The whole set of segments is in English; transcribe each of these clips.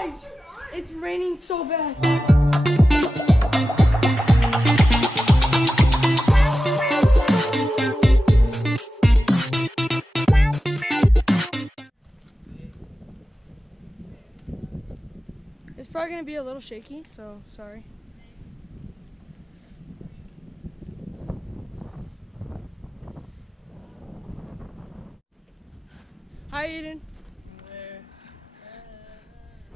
Guys, it's raining so bad. It's probably gonna be a little shaky, so sorry. Hi, Aiden.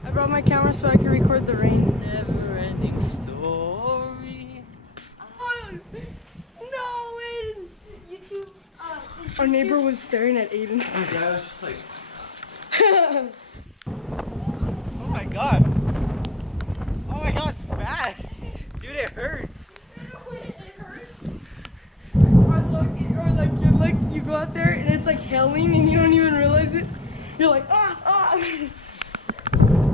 I brought my camera so I can record the rain. Never-ending story. No, Aiden! YouTube. Our neighbor was staring at Aiden. Oh god, I was just like, oh my god. Oh my god, it's bad. Dude, it hurts. You go out there and it's like hailing and you don't even realize it. You're like, ah!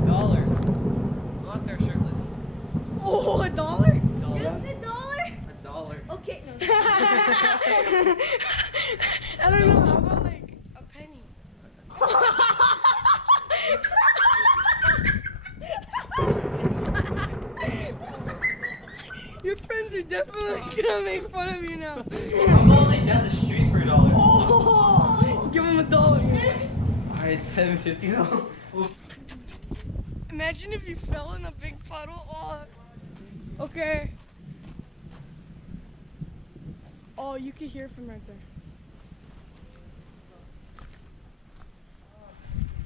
Dollar. Go out there shirtless. Oh, $1? Just $1? $1. Okay. No. I don't know, how about like a penny? Your friends are definitely gonna make fun of you now. I'm only down the street for $1. Oh, give him $1. Alright, $7.50 though. Imagine if you fell in a big puddle. Oh, okay. Oh, you could hear from right there.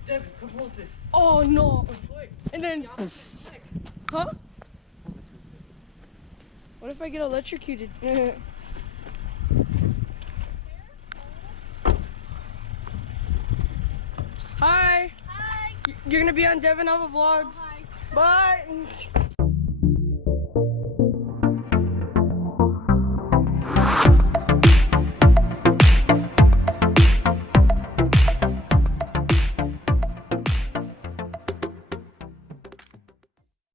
Devin, come hold this. Oh no! And then, huh? What if I get electrocuted? Hi. Hi. You're gonna be on Devin Alva Vlogs. Bye. Bye.